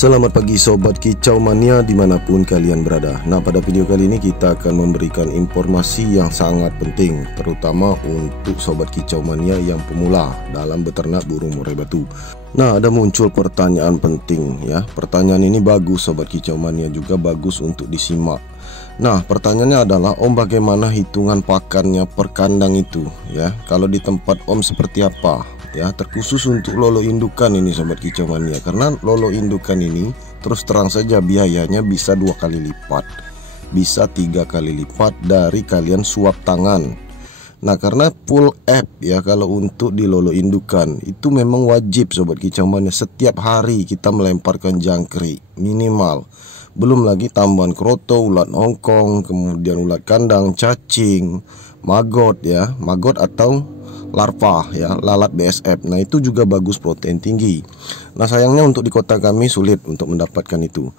Selamat pagi Sobat Kicau Mania dimanapun kalian berada. Nah, pada video kali ini kita akan memberikan informasi yang sangat penting, terutama untuk Sobat Kicau Mania yang pemula dalam beternak burung murai batu. Nah, ada muncul pertanyaan penting ya. Pertanyaan ini bagus Sobat Kicau Mania, juga bagus untuk disimak. Nah, pertanyaannya adalah, Om, bagaimana hitungan pakannya per kandang itu ya? Kalau di tempat Om seperti apa? Ya, terkhusus untuk lolo indukan ini Sobat Kicau Mania, karena lolo indukan ini terus terang saja biayanya bisa 2 kali lipat, bisa 3 kali lipat dari kalian suap tangan. Nah, karena full app ya, kalau untuk di lolo indukan itu memang wajib Sobat Kicau Mania, setiap hari kita melemparkan jangkrik minimal. Belum lagi tambahan kroto, ulat Hongkong, kemudian ulat kandang, cacing, maggot ya, maggot atau larva ya, lalat BSF. Nah, itu juga bagus, protein tinggi. Nah, sayangnya untuk di kota kami sulit untuk mendapatkan itu.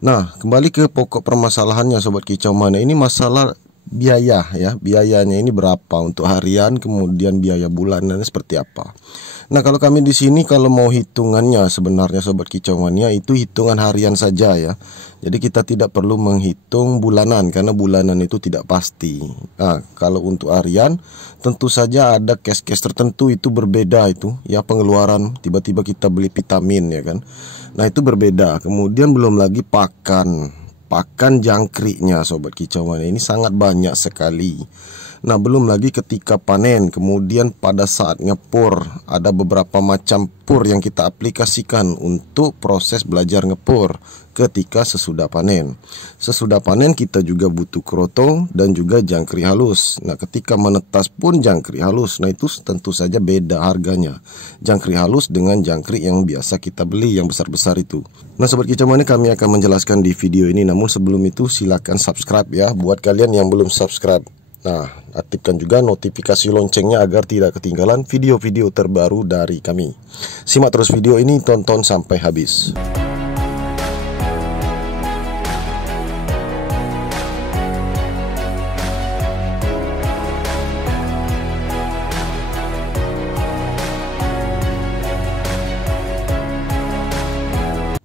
Nah, kembali ke pokok permasalahannya Sobat Kicau Mania, ini masalah biaya ya. Biayanya ini berapa untuk harian, kemudian biaya bulanan seperti apa. Nah, kalau kami di sini kalau mau hitungannya sebenarnya Sobat Kicau Mania itu hitungan harian saja ya. Jadi kita tidak perlu menghitung bulanan karena bulanan itu tidak pasti. Nah, kalau untuk harian tentu saja ada case-case tertentu itu berbeda itu ya, pengeluaran tiba-tiba kita beli vitamin ya kan. Nah, itu berbeda. Kemudian belum lagi pakan jangkriknya Sobat Kicau Mania ini sangat banyak sekali. Nah, belum lagi ketika panen, kemudian pada saat ngepur ada beberapa macam pur yang kita aplikasikan untuk proses belajar ngepur ketika sesudah panen. Sesudah panen kita juga butuh kroto dan juga jangkrik halus. Nah, ketika menetas pun jangkrik halus. Nah, itu tentu saja beda harganya, jangkrik halus dengan jangkrik yang biasa kita beli yang besar-besar itu. Nah, Sobat Kicau Mania, kami akan menjelaskan di video ini. Namun sebelum itu silakan subscribe ya, buat kalian yang belum subscribe. Nah, aktifkan juga notifikasi loncengnya agar tidak ketinggalan video-video terbaru dari kami. Simak terus video ini, tonton sampai habis.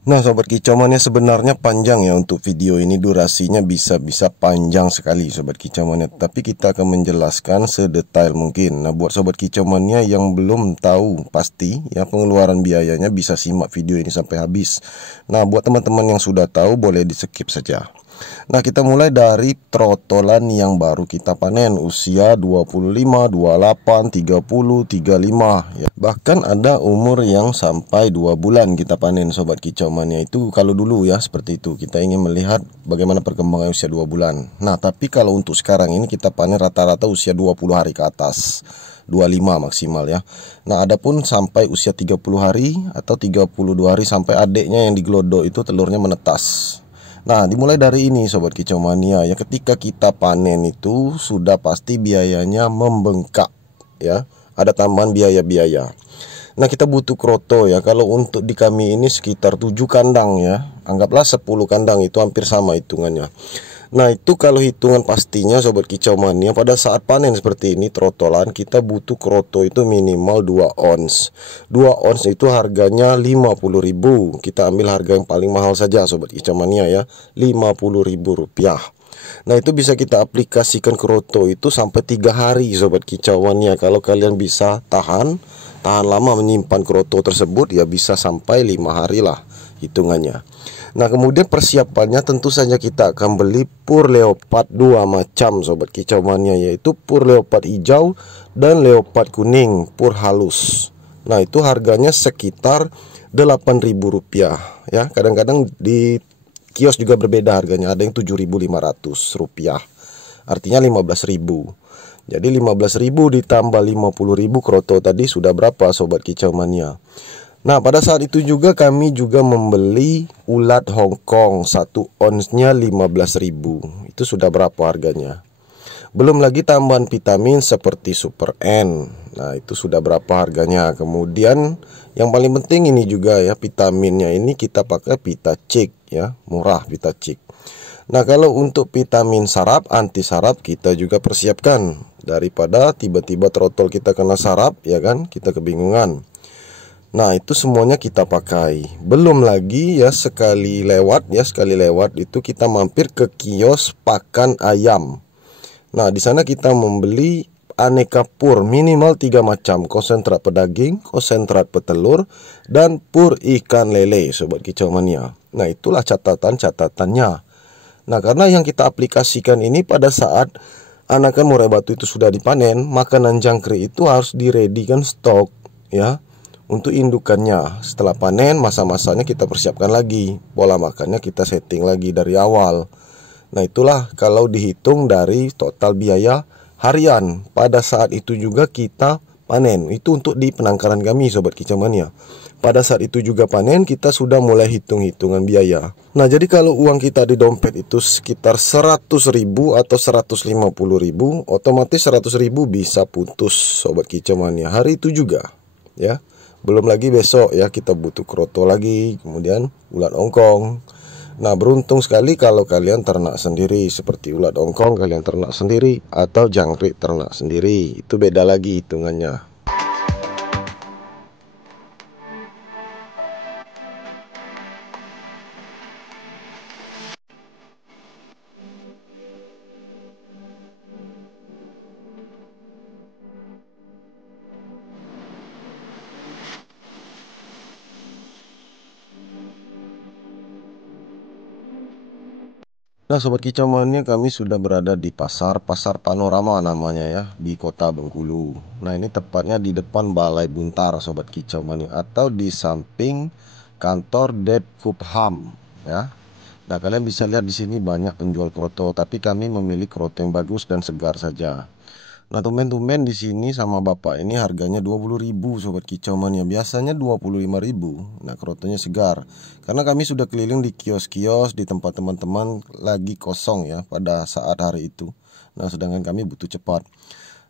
Nah, Sobat Kicau Mania, sebenarnya panjang ya untuk video ini, durasinya bisa panjang sekali Sobat Kicau Mania, tapi kita akan menjelaskan sedetail mungkin. Nah, buat Sobat Kicau Mania yang belum tahu pasti ya pengeluaran biayanya, bisa simak video ini sampai habis. Nah, buat teman-teman yang sudah tahu boleh di skip saja. Nah, kita mulai dari trotolan yang baru kita panen, usia 25, 28, 30, 35 ya. Bahkan ada umur yang sampai 2 bulan kita panen Sobat Kicau Mania. Itu kalau dulu ya seperti itu, kita ingin melihat bagaimana perkembangan usia 2 bulan. Nah, tapi kalau untuk sekarang ini kita panen rata-rata usia 20 hari ke atas, 25 maksimal ya. Nah, adapun sampai usia 30 hari atau 32 hari sampai adiknya yang digelodok itu telurnya menetas. Nah, dimulai dari ini Sobat Kicau Mania ya, ketika kita panen itu sudah pasti biayanya membengkak ya, ada tambahan biaya-biaya. Nah, kita butuh kroto ya. Kalau untuk di kami ini sekitar 7 kandang ya, anggaplah 10 kandang, itu hampir sama hitungannya. Nah, itu kalau hitungan pastinya Sobat Kicau Mania, pada saat panen seperti ini trotolan kita butuh kroto itu minimal 2 ons. 2 ons itu harganya 50.000. Kita ambil harga yang paling mahal saja Sobat Kicau Mania ya, Rp50.000. Nah, itu bisa kita aplikasikan kroto itu sampai 3 hari Sobat Kicau Mania. Kalau kalian bisa tahan lama menyimpan kroto tersebut ya, bisa sampai 5 hari lah hitungannya. Nah, kemudian persiapannya tentu saja kita akan beli pur leopard 2 macam Sobat Kicau Mania, yaitu pur leopard hijau dan leopard kuning, pur halus. Nah, itu harganya sekitar Rp8.000 ya. Kadang-kadang di kios juga berbeda harganya, ada yang Rp7.500, artinya 15.000. Jadi 15.000 ditambah 50.000 kroto tadi sudah berapa Sobat Kicau Mania? Nah, pada saat itu juga kami juga membeli ulat Hongkong, 1 onsnya 15.000. Itu sudah berapa harganya? Belum lagi tambahan vitamin seperti Super N. Nah, itu sudah berapa harganya? Kemudian yang paling penting ini juga ya, vitaminnya ini kita pakai Vitacik ya, murah Vitacik. Nah, kalau untuk vitamin saraf, anti saraf kita juga persiapkan, daripada tiba-tiba trotol kita kena saraf ya kan, kita kebingungan. Nah, itu semuanya kita pakai. Belum lagi ya sekali lewat itu kita mampir ke kios pakan ayam. Nah, di sana kita membeli aneka pur minimal 3 macam, konsentrat pedaging, konsentrat petelur, dan pur ikan lele, sobat kicau mania. Nah, itulah catatan-catatannya. Nah, karena yang kita aplikasikan ini pada saat anakan murai batu itu sudah dipanen, makanan jangkrik itu harus diredikan stok ya untuk indukannya. Setelah panen, masa-masanya kita persiapkan lagi, pola makannya kita setting lagi dari awal. Nah, itulah kalau dihitung dari total biaya harian pada saat itu juga kita panen. Itu untuk di penangkaran kami, sobat kicau mania. Pada saat itu juga panen, kita sudah mulai hitung-hitungan biaya. Nah, jadi kalau uang kita di dompet itu sekitar 100.000 atau 150.000, otomatis 100.000 bisa putus, sobat kicau mania. Hari itu juga ya. Belum lagi besok ya kita butuh kroto lagi, kemudian ulat ongkong. Nah, beruntung sekali kalau kalian ternak sendiri, seperti ulat ongkong kalian ternak sendiri atau jangkrik ternak sendiri. Itu beda lagi hitungannya. Nah, sobat kicau mania, kami sudah berada di pasar Panorama namanya ya, di Kota Bengkulu. Nah, ini tepatnya di depan Balai Buntar, sobat kicau mania, atau di samping kantor Detkubham ya. Nah, kalian bisa lihat di sini banyak penjual kroto, tapi kami memilih kroto yang bagus dan segar saja. Nah, tumben-tumben di sini sama bapak ini harganya 20.000, sobat kicau mania. Biasanya 25.000. Nah, krotonya segar. Karena kami sudah keliling di kios-kios, di tempat teman-teman lagi kosong ya pada saat hari itu. Nah, sedangkan kami butuh cepat.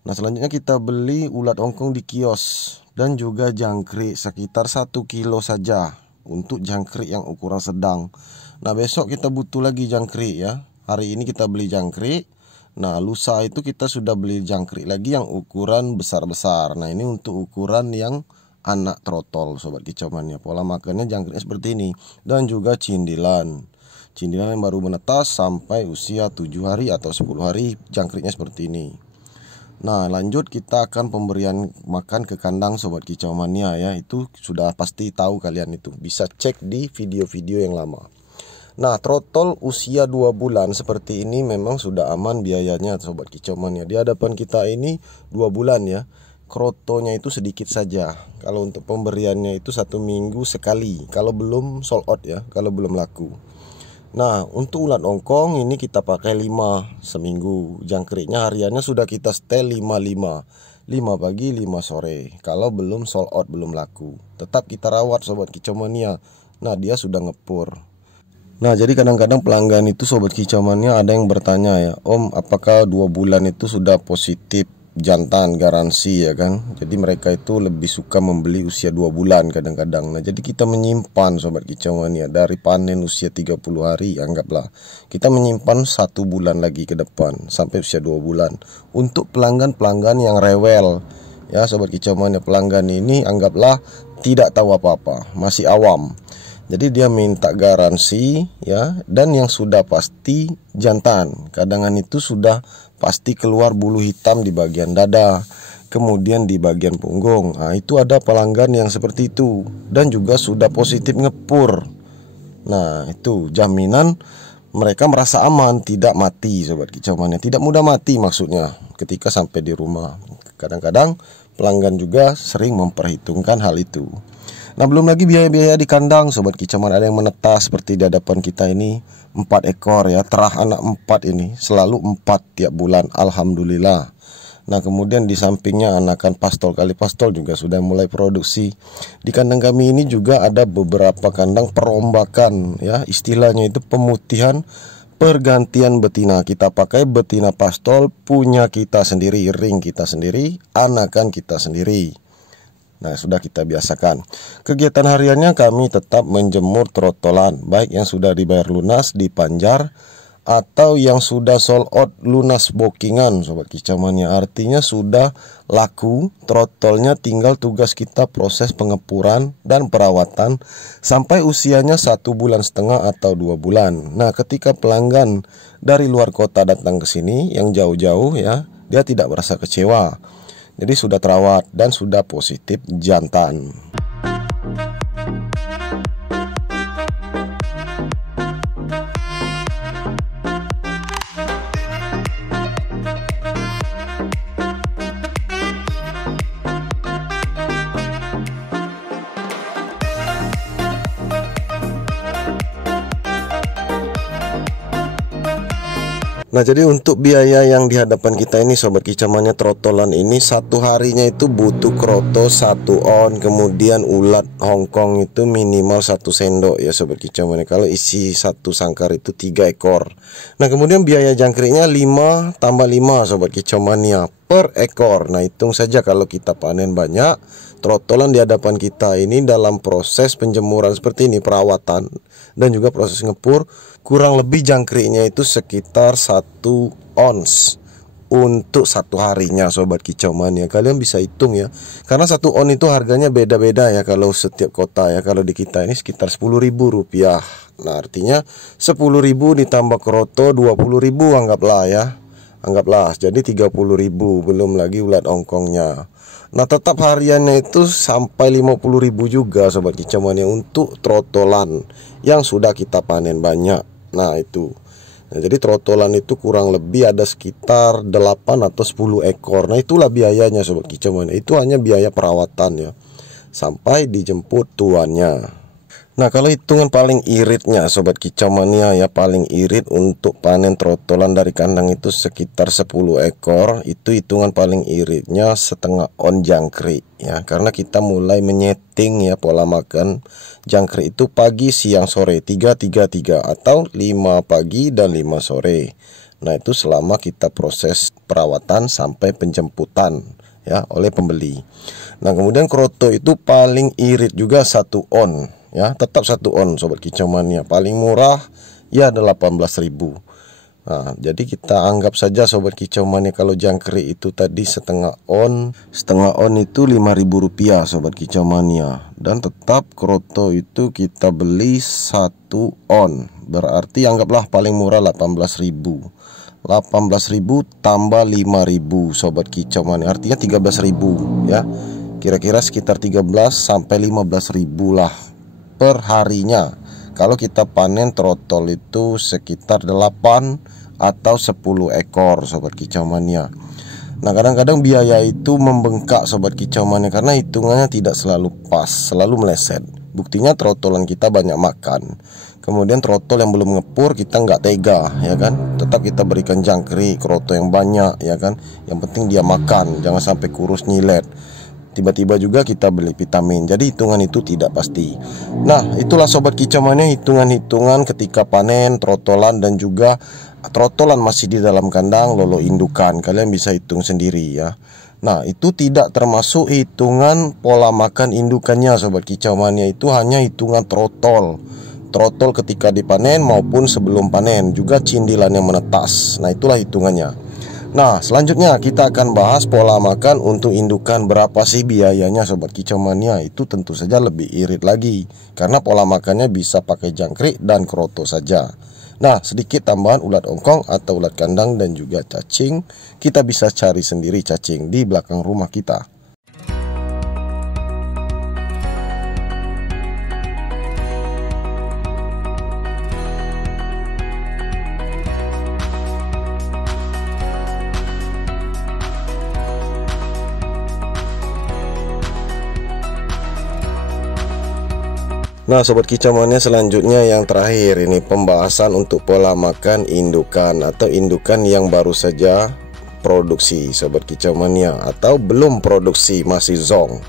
Nah, selanjutnya kita beli ulat ongkong di kios dan juga jangkrik sekitar 1 kilo saja untuk jangkrik yang ukuran sedang. Nah, besok kita butuh lagi jangkrik ya. Hari ini kita beli jangkrik. Nah, lusa itu kita sudah beli jangkrik lagi yang ukuran besar-besar. Nah, ini untuk ukuran yang anak trotol, sobat kicau mania. Pola makannya jangkriknya seperti ini. Dan juga cindilan. Cindilan yang baru menetas sampai usia 7 hari atau 10 hari, jangkriknya seperti ini. Nah, lanjut kita akan pemberian makan ke kandang, sobat kicau mania ya. Itu sudah pasti tahu kalian itu. Bisa cek di video-video yang lama. Nah, trotol usia 2 bulan seperti ini memang sudah aman biayanya, sobat kicau mania. Di hadapan kita ini 2 bulan ya. Krotonya itu sedikit saja. Kalau untuk pemberiannya itu 1 minggu sekali. Kalau belum sold out ya, kalau belum laku. Nah, untuk ulat ongkong ini kita pakai 5 seminggu. Jangkriknya hariannya sudah kita setel 5 pagi 5 sore. Kalau belum sold out, belum laku, tetap kita rawat, sobat kicau mania. Nah, dia sudah ngepur. Nah, jadi kadang-kadang pelanggan itu, sobat kicau mania, ada yang bertanya ya, Om, apakah 2 bulan itu sudah positif jantan garansi ya kan? Jadi mereka itu lebih suka membeli usia 2 bulan kadang-kadang. Nah, jadi kita menyimpan, sobat kicau mania, dari panen usia 30 hari, anggaplah kita menyimpan 1 bulan lagi ke depan sampai usia 2 bulan. Untuk pelanggan-pelanggan yang rewel ya, sobat kicau mania, pelanggan ini anggaplah tidak tahu apa-apa, masih awam. Jadi dia minta garansi ya, dan yang sudah pasti jantan. Kadangan itu sudah pasti keluar bulu hitam di bagian dada, kemudian di bagian punggung. Nah, itu ada pelanggan yang seperti itu dan juga sudah positif ngepur. Nah, itu jaminan mereka merasa aman, tidak mati, sobat kicau mania. Tidak mudah mati maksudnya ketika sampai di rumah. Kadang-kadang pelanggan juga sering memperhitungkan hal itu. Nah, belum lagi biaya-biaya di kandang, sobat kicau mania. Ada yang menetas seperti di hadapan kita ini 4 ekor ya, terah anak 4 ini, selalu 4 tiap bulan, alhamdulillah. Nah, kemudian di sampingnya anakan pastol kali pastol juga sudah mulai produksi. Di kandang kami ini juga ada beberapa kandang perombakan ya, istilahnya itu pemutihan, pergantian betina. Kita pakai betina pastol punya kita sendiri, ring kita sendiri, anakan kita sendiri. Nah, sudah kita biasakan. Kegiatan hariannya kami tetap menjemur trotolan, baik yang sudah dibayar lunas di Panjar atau yang sudah sold out lunas bookingan Sobat Kicau Mania. Artinya sudah laku, throttle-nya tinggal tugas kita proses pengepuran dan perawatan sampai usianya 1,5 bulan atau 2 bulan. Nah, ketika pelanggan dari luar kota datang ke sini yang jauh-jauh ya, dia tidak merasa kecewa. Jadi sudah terawat dan sudah positif jantan. Nah, jadi untuk biaya yang di hadapan kita ini Sobat Kicau Mania, trotolan ini satu harinya itu butuh kroto 1 on, kemudian ulat Hongkong itu minimal 1 sendok ya Sobat Kicau Mania. Kalau isi satu sangkar itu 3 ekor. Nah, kemudian biaya jangkriknya 5 tambah 5 Sobat Kicau Mania per ekor. Nah, hitung saja kalau kita panen banyak, trotolan di hadapan kita ini dalam proses penjemuran seperti ini, perawatan dan juga proses ngepur, kurang lebih jangkriknya itu sekitar 1 ons untuk satu harinya Sobat Kicau Mania. Kalian bisa hitung ya, karena 1 on itu harganya beda-beda ya kalau setiap kota ya. Kalau di kita ini sekitar Rp10.000. Nah, artinya 10.000 ditambah kroto 20.000 anggaplah ya. Anggaplah jadi 30.000, belum lagi ulat Hongkongnya. Nah, tetap hariannya itu sampai 50.000 juga Sobat Kicau Mania untuk trotolan yang sudah kita panen banyak. Nah, itu. Nah, jadi trotolan itu kurang lebih ada sekitar 8 atau 10 ekor. Nah, itulah biayanya Sobat Kicau Mania. Itu hanya biaya perawatan ya, sampai dijemput tuannya. Nah, kalau hitungan paling iritnya Sobat Kicau Mania ya, paling irit untuk panen trotolan dari kandang itu sekitar 10 ekor. Itu hitungan paling iritnya setengah on jangkrik ya, karena kita mulai menyeting ya pola makan jangkrik itu pagi, siang, sore, 3-3-3 atau 5 pagi dan 5 sore. Nah, itu selama kita proses perawatan sampai penjemputan ya oleh pembeli. Nah, kemudian kroto itu paling irit juga 1 on ya, tetap 1 on Sobat Kicau Mania. Paling murah ya ada 18.000. Nah, jadi kita anggap saja Sobat Kicau Mania kalau jangkrik itu tadi setengah on itu Rp5.000 Sobat Kicau Mania. Dan tetap kroto itu kita beli 1 on, berarti anggaplah paling murah 18.000. 18.000 tambah 5.000 Sobat Kicau Mania, artinya 13.000 ya. Kira-kira sekitar 13 sampai 15.000 lah per harinya. Kalau kita panen trotol itu sekitar 8 atau 10 ekor Sobat Kicau Mania. Nah, kadang-kadang biaya itu membengkak Sobat Kicau Mania karena hitungannya tidak selalu pas, selalu meleset. Buktinya trotolan kita banyak makan, kemudian trotol yang belum ngepur kita nggak tega ya kan, tetap kita berikan jangkrik kroto yang banyak ya kan. Yang penting dia makan, jangan sampai kurus nyilet. Tiba-tiba juga kita beli vitamin. Jadi hitungan itu tidak pasti. Nah, itulah Sobat Kicau Mania hitungan-hitungan ketika panen trotolan dan juga trotolan masih di dalam kandang lolo indukan. Kalian bisa hitung sendiri ya. Nah, itu tidak termasuk hitungan pola makan indukannya Sobat Kicau Mania. Itu hanya hitungan trotol ketika dipanen maupun sebelum panen, juga cindilan yang menetas. Nah, itulah hitungannya. Nah, selanjutnya kita akan bahas pola makan untuk indukan. Berapa sih biayanya Sobat Kicau Mania? Itu tentu saja lebih irit lagi, karena pola makannya bisa pakai jangkrik dan kroto saja. Nah, sedikit tambahan ulat Hongkong atau ulat kandang dan juga cacing. Kita bisa cari sendiri cacing di belakang rumah kita. Nah, Sobat Kicau Mania, selanjutnya yang terakhir ini pembahasan untuk pola makan indukan atau indukan yang baru saja produksi Sobat Kicau Mania atau belum produksi, masih zong.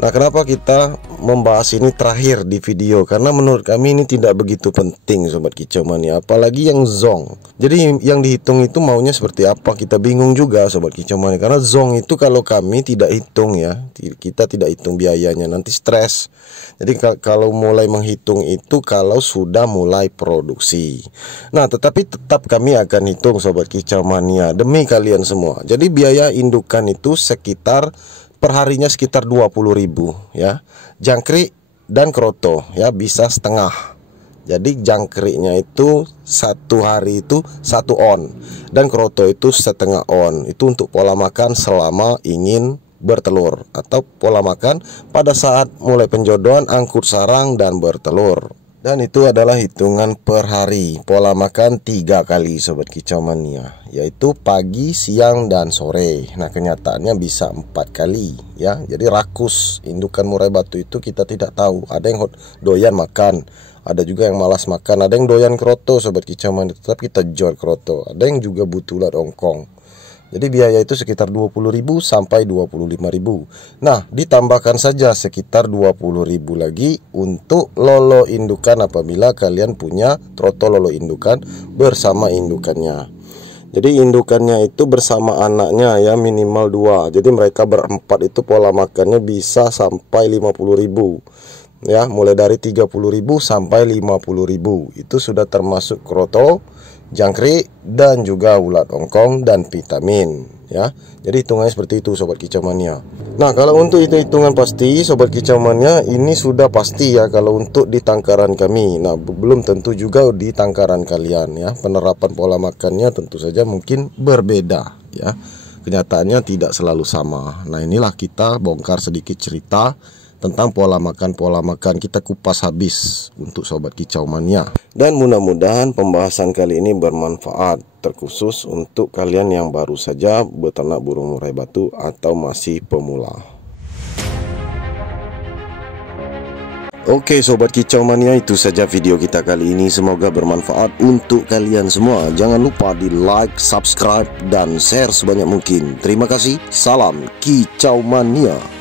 Nah, kenapa kita membahas ini terakhir di video? Karena menurut kami ini tidak begitu penting Sobat Kicau Mania, apalagi yang zong. Jadi yang dihitung itu maunya seperti apa, kita bingung juga Sobat Kicau Mania. Karena zong itu kalau kami tidak hitung ya, kita tidak hitung biayanya, nanti stres. Jadi kalau mulai menghitung itu kalau sudah mulai produksi. Nah, tetapi tetap kami akan hitung Sobat Kicau Mania demi kalian semua. Jadi biaya indukan itu sekitar perharinya sekitar 20.000 ya. Jangkrik dan kroto ya bisa setengah. Jadi jangkriknya itu satu hari itu 1 on dan kroto itu setengah on. Itu untuk pola makan selama ingin bertelur atau pola makan pada saat mulai penjodohan, angkut sarang dan bertelur. Dan itu adalah hitungan per hari. Pola makan 3 kali Sobat Kicau Mania, yaitu pagi, siang, dan sore. Nah, kenyataannya bisa 4 kali ya. Jadi rakus indukan murai batu itu kita tidak tahu. Ada yang doyan makan, ada juga yang malas makan, ada yang doyan kroto Sobat Kicau Mania, tetap kita jual kroto. Ada yang juga butuh ulat ongkong. Jadi biaya itu sekitar 20.000 sampai 25.000. Nah, ditambahkan saja sekitar 20.000 lagi untuk lolo indukan apabila kalian punya troto lolo indukan bersama indukannya. Jadi indukannya itu bersama anaknya ya minimal 2. Jadi mereka berempat itu pola makannya bisa sampai 50.000. Ya, mulai dari 30.000 sampai 50.000. Itu sudah termasuk kroto, jangkrik, dan juga ulat ongkong dan vitamin ya. Jadi hitungannya seperti itu Sobat Kicau Mania. Nah, kalau untuk itu hitungan pasti Sobat Kicau Mania ini sudah pasti ya kalau untuk di tangkaran kami. Nah, belum tentu juga di tangkaran kalian ya. Penerapan pola makannya tentu saja mungkin berbeda ya. Kenyataannya tidak selalu sama. Nah, inilah kita bongkar sedikit cerita tentang pola makan kita kupas habis untuk Sobat Kicau Mania. Dan mudah-mudahan pembahasan kali ini bermanfaat, terkhusus untuk kalian yang baru saja beternak burung murai batu atau masih pemula. Oke Sobat Kicau Mania, itu saja video kita kali ini. Semoga bermanfaat untuk kalian semua. Jangan lupa di like, subscribe, dan share sebanyak mungkin. Terima kasih. Salam Kicau Mania.